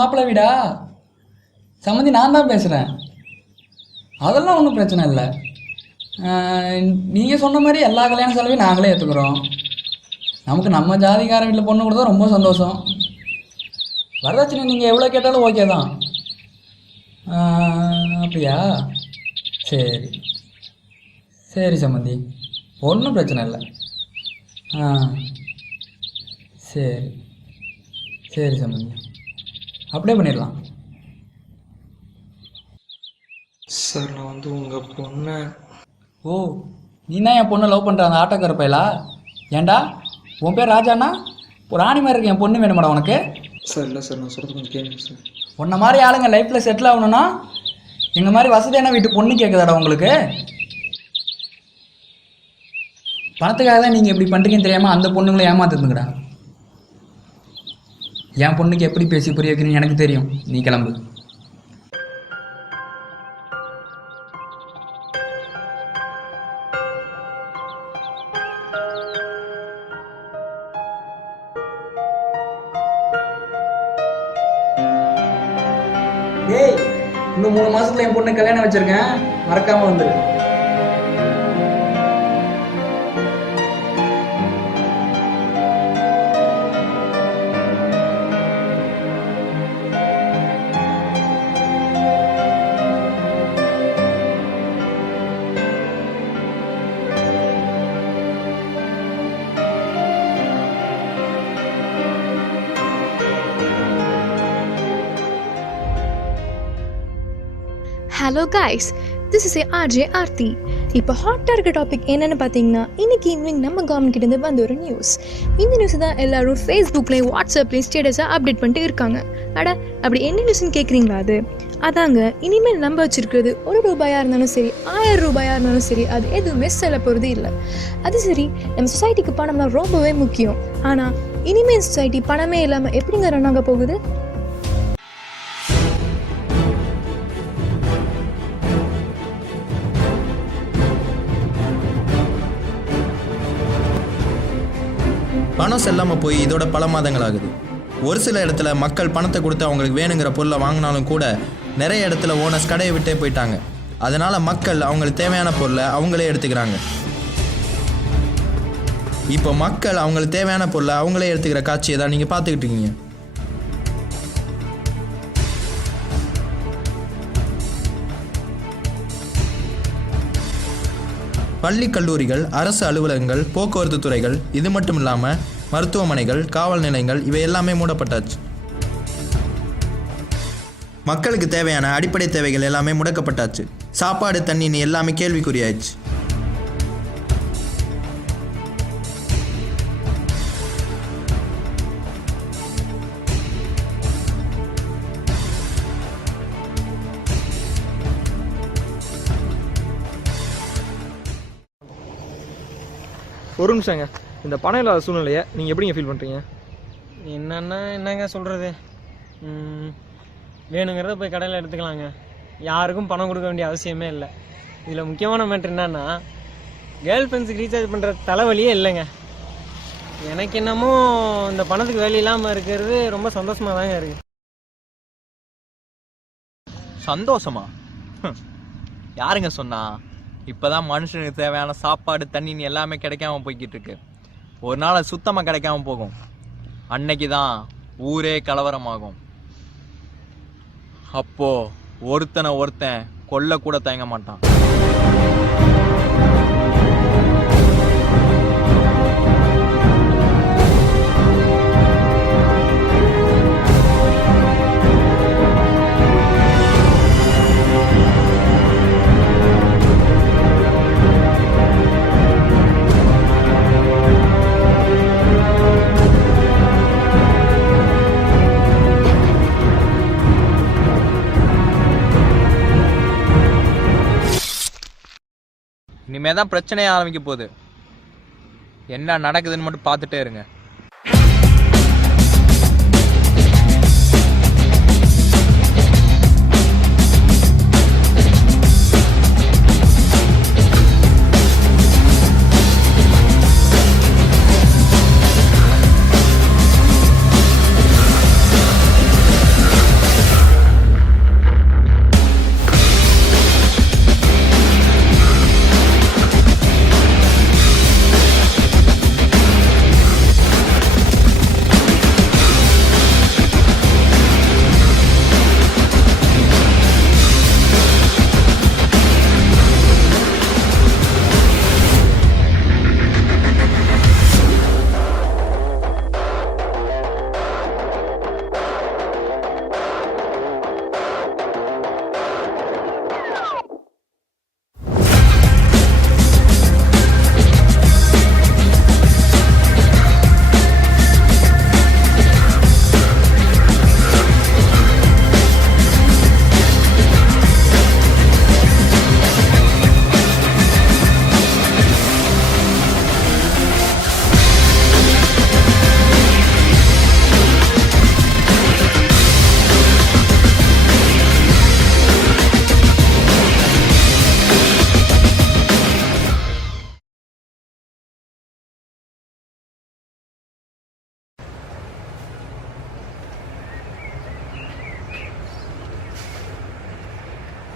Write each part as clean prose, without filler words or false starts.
மாப்பிள்ளை வீடா? சம்மந்தி நான் தான் பேசுகிறேன். அதெல்லாம் ஒன்றும் பிரச்சனை இல்லை. நீங்கள் சொன்ன மாதிரி எல்லா கல்யாண செலவையும் நாங்களே ஏற்றுக்குறோம். நமக்கு நம்ம ஜாதிக்கார வீட்டில் பொண்ணு கொடுத்தா ரொம்ப சந்தோஷம். வரதட்சணை நீங்கள் எவ்வளோ கேட்டாலும் ஓகே தான். அப்படியா? சரி சரி சம்மந்தி, ஒன்றும் பிரச்சனை இல்லை. சரி சரி சம்மந்தி, அப்படியே பண்ணிடலாம். சார், நான் வந்து உங்கள் பொண்ணை... ஓ, நீ தான் என் பொண்ணை லவ் பண்ணுற அந்த ஆட்டோக்கார பையலா? ஏண்டா, உன் பேர் ராஜாண்ணா? ஒரு ராணி மாதிரி இருக்கு என் பொண்ணு வேணுமாடா உனக்கு? சார் இல்லை சார், நான் சொல்கிறது கொஞ்சம் கேளுங்க சார். உன்ன மாதிரி ஆளுங்க லைஃப்பில் செட்டில் ஆகணும்னா எங்கள் மாதிரி வசதியான வீட்டு பொண்ணு கேட்குதாடா உங்களுக்கு? பணத்துக்காக தான் நீங்கள் இப்படி பண்ணுறீங்கன்னு தெரியாமல் அந்த பொண்ணுங்களை ஏமாத்துதுங்கடா. என் பொண்ணுக்கு எப்படி பேசி புரிய வைக்கிறீங்கன்னு எனக்கு தெரியும். நீ கிளம்பு. ஏய், இன்னும் 3 மாசத்துல என் பொண்ணு கல்யாணம் வச்சிருக்கேன், மறக்காம வந்துரு. Hello guys, this is RJ Aarthi. இப்போ ஹாட்டாக இருக்க டாபிக் என்னென்னு பார்த்தீங்கன்னா, இன்றைக்கி ஈவினிங் நம்ம கவர்மெண்ட் கிட்டேருந்து வந்த ஒரு நியூஸ். இந்த நியூஸ் தான் எல்லோரும் ஃபேஸ்புக்லேயும் வாட்ஸ்அப்லேயும் ஸ்டேட்டஸாக அப்டேட் பண்ணிட்டு இருக்காங்க. அப்படி என்ன நியூஸ்ன்னு கேட்குறீங்களா? அதாங்க, இனிமேல் நம்ம வச்சுருக்கிறது ₹1 இருந்தாலும் சரி, ₹1000 இருந்தாலும் சரி, அது எதுவுமே செல்ல போகிறது இல்லை. அது சரி, நம்ம சொசைட்டிக்கு பணம்லாம் ரொம்பவே முக்கியம். ஆனால் இனிமேல் சொசைட்டி பணமே இல்லாமல் எப்படிங்க ரன் ஆக போகுது? பணம் செல்லாமல் போய் இதோட பல மாதங்கள் ஆகுது. ஒரு சில இடத்துல மக்கள் பணத்தை கொடுத்து அவங்களுக்கு வேணுங்கிற பொருளை வாங்கினாலும் கூட நிறைய இடத்துல ஓனர்ஸ் கடையை விட்டே போயிட்டாங்க. அதனால் மக்கள் அவங்களுக்கு தேவையான பொருளை அவங்களே எடுத்துக்கிறாங்க. இப்போ மக்கள் அவங்களுக்கு தேவையான பொருளை அவங்களே எடுத்துக்கிற காட்சியை தான் நீங்கள் பார்த்துக்கிட்டு இருக்கீங்க. பள்ளி கல்லூரிகள், அரசு அலுவலகங்கள், போக்குவரத்து துறைகள், இது மட்டும் இல்லாமல் மருத்துவமனைகள், காவல் நிலையங்கள் இவை எல்லாமே மூடப்பட்டாச்சு. மக்களுக்கு தேவையான அடிப்படை தேவைகள் எல்லாமே முடக்கப்பட்டாச்சு. சாப்பாடு, தண்ணின்னு எல்லாமே கேள்விக்குறியாயிடுச்சு. ஒரு நிமிஷங்க, இந்த பணம் இல்லாத சூழ்நிலையை நீங்கள் எப்படிங்க ஃபீல் பண்ணுறீங்க? என்னங்க சொல்கிறது, வேணுங்கிறத போய் கடையில் எடுத்துக்கலாங்க. யாருக்கும் பணம் கொடுக்க வேண்டிய அவசியமே இல்லை. இதில் முக்கியமான மேட்ரு என்னன்னா, கேர்ள் ஃப்ரெண்ட்ஸுக்கு ரீசார்ஜ் பண்ணுற தலைவலியே இல்லைங்க. எனக்கு என்னமோ இந்த பணத்துக்கு வேலை இல்லாமல் இருக்கிறது ரொம்ப சந்தோஷமாக தாங்க இருக்குது. சந்தோஷமா? யாருங்க சொன்னா? இப்போதான் மனுஷனுக்கு தேவையான சாப்பாடு, தண்ணின்னு எல்லாமே கிடைக்காம போய்கிட்டு இருக்கு. ஒரு நாள் சுத்தமாக கிடைக்காம போகும். அன்னைக்கு தான் ஊரே கலவரமாகும். அப்போ ஒருத்தன் கொல்ல கூட தயங்க மாட்டான். இனிமே தான் பிரச்சனையே ஆரம்பிக்க போகுது. என்ன நடக்குதுன்னு மட்டும் பார்த்துட்டே இருங்க.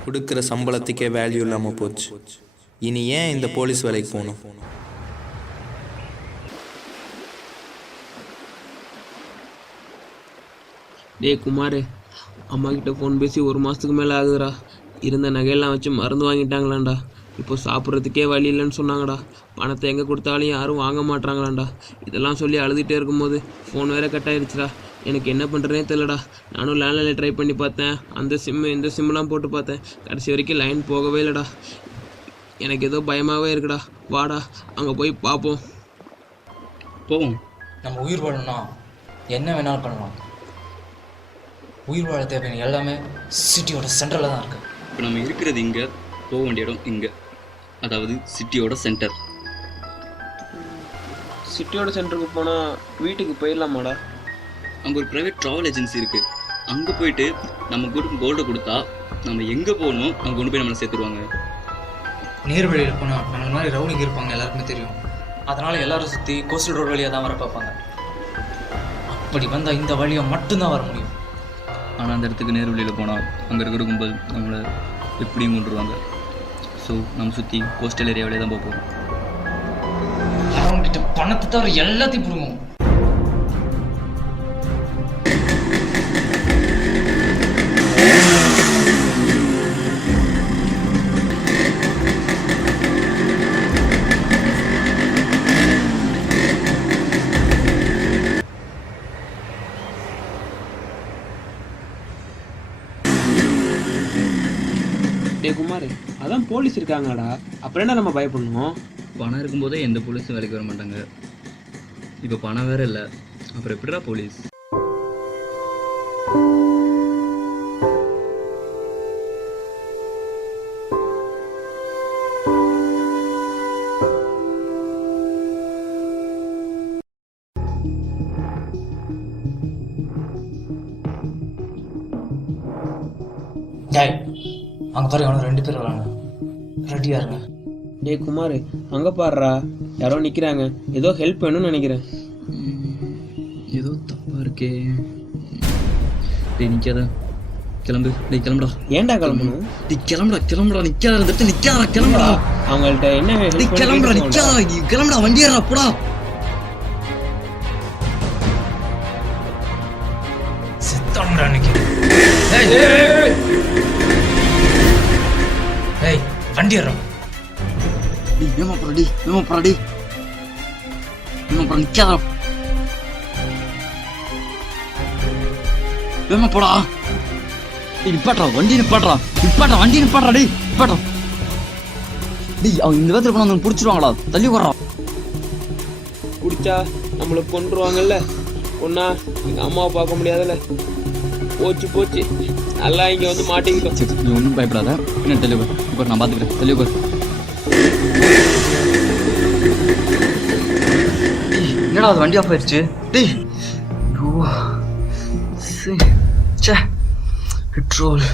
கொடுக்குற சம்பளத்துக்கே வேல்யூ இல்லாமல் போச்சு. இனி ஏன் இந்த போலீஸ் வேலைக்கு போகணும்? டேய் குமார், அம்மா கிட்ட ஃபோன் பேசி 1 மாதத்துக்கு மேலே ஆகுதுடா. இருந்த நகையெல்லாம் வச்சு மருந்து வாங்கிட்டாங்களாண்டா. இப்போ சாப்பிட்றதுக்கே வழி இல்லைன்னு சொன்னாங்கடா. பணத்தை எங்கே கொடுத்தாலும் யாரும் வாங்க மாட்றாங்களாண்டா. இதெல்லாம் சொல்லி அழுதுகிட்டே இருக்கும்போது ஃபோன் வேறு கட் ஆகிடுச்சுடா. எனக்கு என்ன பண்ணுறேனே தெரியலடா. நானும் லேண்ட்லைனில் ட்ரை பண்ணி பார்த்தேன், அந்த சிம்மு இந்த சிம்மெலாம் போட்டு பார்த்தேன். கடைசி வரைக்கும் லைன் போகவே இல்லைடா. எனக்கு ஏதோ பயமாகவே இருக்குடா. வாடா அங்கே போய் பார்ப்போம். போவோம். நம்ம உயிர் வாழணும்னா என்ன வேணாலும் பண்ணலாம். உயிர் வாழ தேவையான எல்லாமே சிட்டியோட சென்டரில் தான் இருக்குது. இப்போ நம்ம இருக்கிறது இங்கே, போக வேண்டிய இடம் இங்கே, அதாவது சிட்டியோட சென்டர். சிட்டியோட சென்டருக்கு போனால் வீட்டுக்கு போயிடலாமாடா? அங்கே ஒரு ப்ரைவேட் ட்ராவல் ஏஜென்சி இருக்குது. அங்கே போயிட்டு நம்ம கோல்டை கொடுத்தா நம்ம எங்கே போகணும் அங்கே கொண்டு போய் நம்மளை சேர்த்துருவாங்க. நீர்வழியில் போனால் நம்மள மாதிரி ரவுடிங் இருப்பாங்க, எல்லாருக்குமே தெரியும். அதனால் எல்லாரும் சுற்றி கோஸ்டல் ரோடு வழியாக தான் வர பார்ப்பாங்க. அப்படி வந்தால் இந்த வழியாக மட்டும்தான் வர முடியும். ஆனால் அந்த இடத்துக்கு நேர் வழியில் போனால் அங்கே இருக்கிற கும்பல் நம்மளை எப்படியும் கொண்டுருவாங்க. ஸோ நம்ம சுற்றி கோஸ்டல் ஏரியா வழியாக தான் போக போகிறோம். அவங்ககிட்ட பணத்தை தவிர எல்லாத்தையும் பிடுங்கும். டே குமார், அதான் போலீஸ் இருக்காங்கடா. அப்புறம் என்ன நம்ம பயப்படணும்? பணம் இருக்கும்போதே எந்த போலீஸும் வேலைக்கு வர மாட்டாங்க. இப்போ பணம் வேறு இல்லை, அப்புறம் எப்படிடா போலீஸ்? டேய், அங்கே பாரு, அவனுக்கு 2 பேர் வராங்க. ரெடியாக இருங்க. டே குமார், அங்கே பாடுறா, யாரோ நிற்கிறாங்க. ஏதோ ஹெல்ப் வேணும்னு நினைக்கிறேன். ஏதோ தப்பாக இருக்கே. டேய் நிற்காத, கிளம்பு. டேய் கிளம்புடா. ஏன்டா கிளம்பணும்? டேய் கிளம்புடா நிற்காத, இருந்துட்டு நிற்காதா, கிளம்புடா. அவங்கள்ட்ட என்ன டேய் கிளம்புடா, நிற்காதா, கிளம்புடா, வண்டி ஏறா போடா. செத்தானுடா அன்னைக்கு. ஏய் வண்டி ஏறோம். டேய் வேமா போடா, நிற்காதா, வேமா போடா. டேய் நிப்பாட்றா, வண்டி நிப்பாட்றா. டேய் நிப்பாட்றா. டேய் அவங்க இந்த வேகத்தில் போனால் அவங்க பிடிச்சிருவாங்களா? தள்ளி வர்றா. பிடிச்சா நம்மளை கொண்டுருவாங்கல்ல. ஒன்றா எங்கள் அம்மாவை பார்க்க முடியாதுல்ல. போச்சு நல்லா இங்கே வந்து மாட்டிக்கிட்டோம். சரி நீ ஒன்றும் பயப்படாத, என்ன தெளிவு இப்போ நான் பார்த்துக்கிறேன். தெளிவு என்னடா அது வண்டி ஆஃப் ஆயிடுச்சு. டேய் பெட்ரோல்.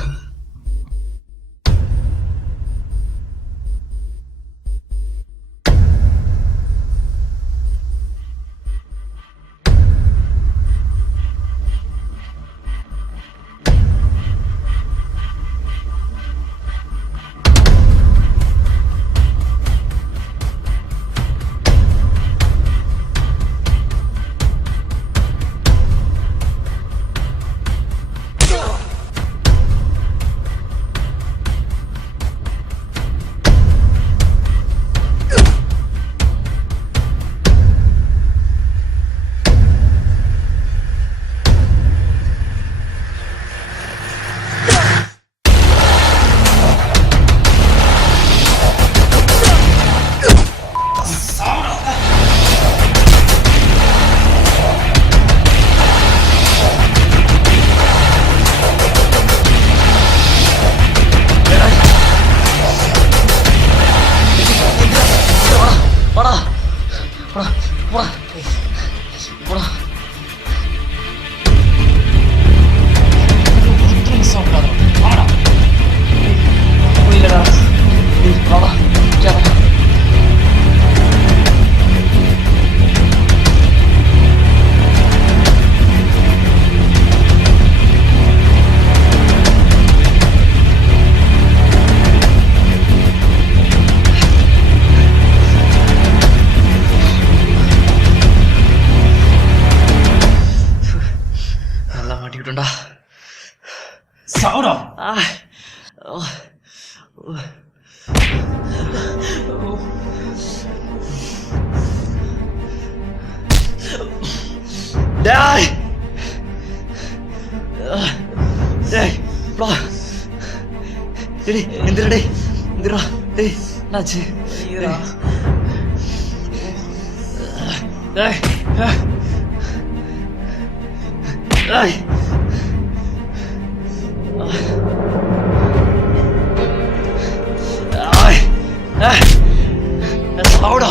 டேய் டேய் வா டேய் எந்திரா டேய் எந்திரா டேய் என்னாச்சு டேய் டேய் சாவுடா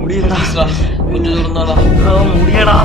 முடியலடா கொஞ்சம் தூரம் தானா முடியடா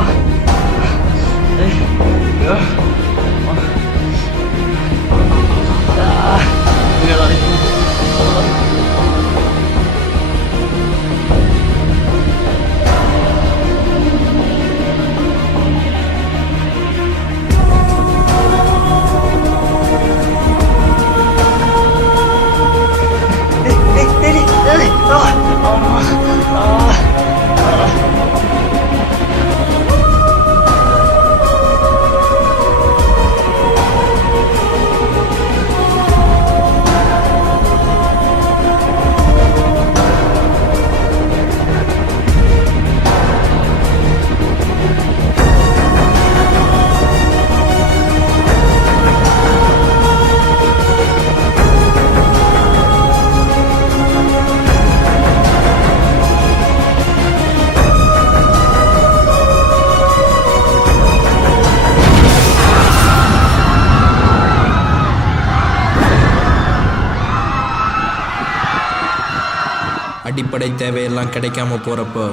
அடிப்படை தேவையெல்லாம் கிடைக்காம போறப்போ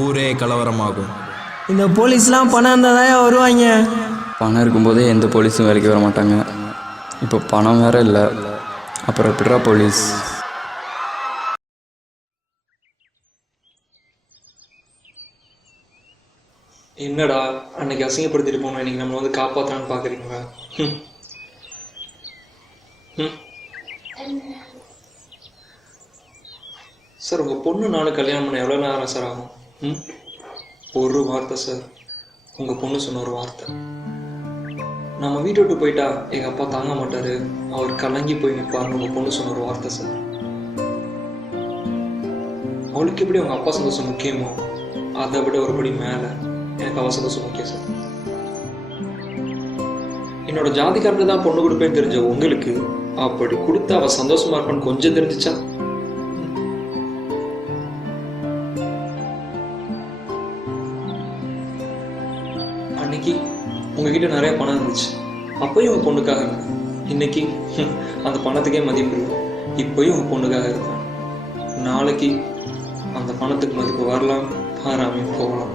ஊரே கலவரமாகும். இந்த போலீஸ்லாம் பணம் இருந்தால் தான் வருவாங்க. பணம் இருக்கும்போதே எந்த போலீஸும் வேலைக்கு வர மாட்டாங்க. இப்போ பணம் வேற இல்லை, அப்புறம் எப்படிடா போலீஸ்? என்னடா அன்னைக்கு அசிங்கப்படுத்திட்டு போனோம், இன்னைக்கு நம்ம வந்து காப்பாற்றலான்னு பார்க்குறீங்களா? சார் உங்கள் பொண்ணு நானும் கல்யாணம் பண்ண எவ்வளோ நேரம் சார் ஆகும்? ஒரு வார்த்தை சார், உங்கள் பொண்ணு சொன்ன ஒரு வார்த்தை. நம்ம வீட்டை விட்டு போயிட்டா எங்கள் அப்பா தாங்க மாட்டார், அவர் கலங்கி போய் நிற்பார்னு உங்கள் பொண்ணு சொன்ன ஒரு வார்த்தை சார். அவளுக்கு எப்படி அவங்க அப்பா சந்தோஷம் முக்கியமோ அதை விட ஒருபடி மேலே எனக்கு அவ சந்தோஷம் முக்கியம் சார். என்னோட ஜாதிக்காரனுக்கு தான் பொண்ணு கொடுப்பேன்னு தெரிஞ்ச உங்களுக்கு அப்படி கொடுத்து அவ சந்தோஷமா இருப்பான்னு கொஞ்சம் தெரிஞ்சிச்சா? அன்னைக்கு உங்ககிட்ட நிறைய பணம் இருந்துச்சு, அப்பயும் உங்க பொண்ணுக்காக இருந்தேன். இன்னைக்கு அந்த பணத்துக்கே மதிப்பு இல்லை, இப்பயும் உங்க பொண்ணுக்காக இருந்தேன். நாளைக்கு அந்த பணத்துக்கு மதிப்பு வரலாம், மாறாமையும் போகலாம்.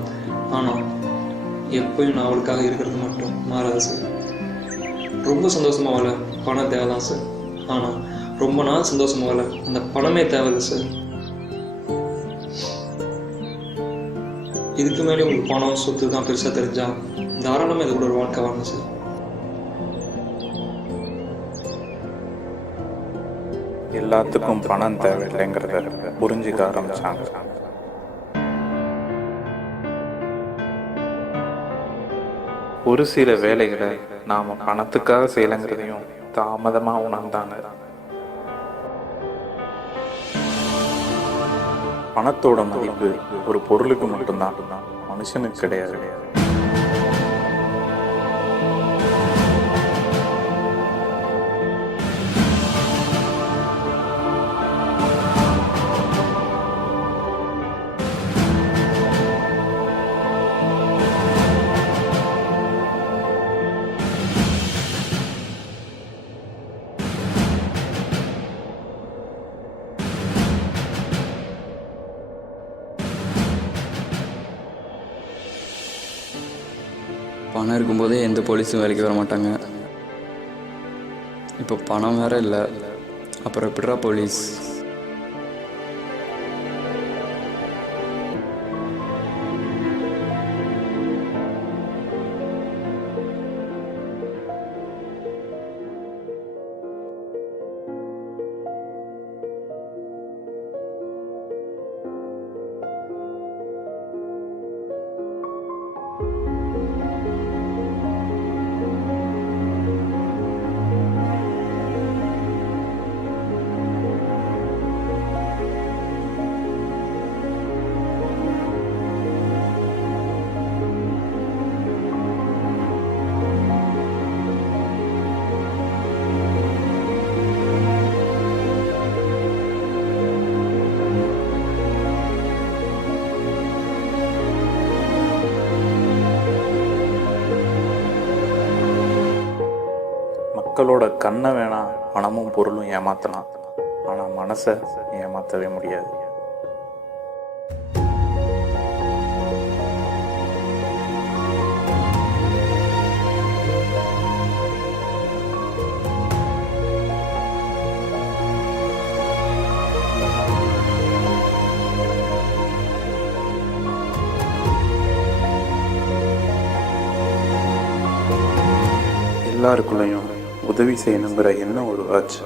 ஆனால் எப்பயும் நான் அவளுக்காக இருக்கிறது மட்டும் மாறாது சார். ரொம்ப சந்தோஷமா வாழ பணம் தேவைதான் சார், ஆனால் ரொம்ப நாள் சந்தோஷமா வாழ அந்த பணமே தேவையில்லை சார். இதுக்கு மேலே உங்களுக்கு பணம் சொத்து தான் பெருசாக தெரிஞ்சா தாராளமாக இது கூட ஒரு வாழ்க்கை வாங்க சார். எல்லாத்துக்கும் பணம் தேவையில்லைங்கிறத புரிஞ்சுக்க ஆரம்பிச்சாங்க. ஒரு சில வேலைகளை நாம் பணத்துக்காக செய்யலைங்கிறதையும் தாமதமாக உணர்ந்தாங்க. பணத்தோட மதிப்பு ஒரு பொருளுக்கு மட்டும்தான், மனுஷனுக்கு கிடையாது. பணம் இருக்கும்போதே எந்த போலீஸும் வேலைக்கு வர மாட்டாங்க. இப்போ பணம் வேற இல்லை, அப்புறம் எப்படிடா போலீஸ்? மக்களோட கண்ணை வேணா பணமும் பொருளும் ஏமாத்தலாம், ஆனால் மனசை ஏமாற்றவே முடியாது. எல்லாருக்குள்ளேயும் உதவி செய்யணுங்கிற எண்ணம் உருவாச்சு.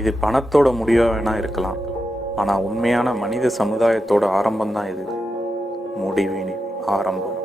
இது பணத்தோட முடிவாக வேணா இருக்கலாம், ஆனால் உண்மையான மனித சமுதாயத்தோட ஆரம்பம் தான் இது. முடிவின் ஆரம்பம்.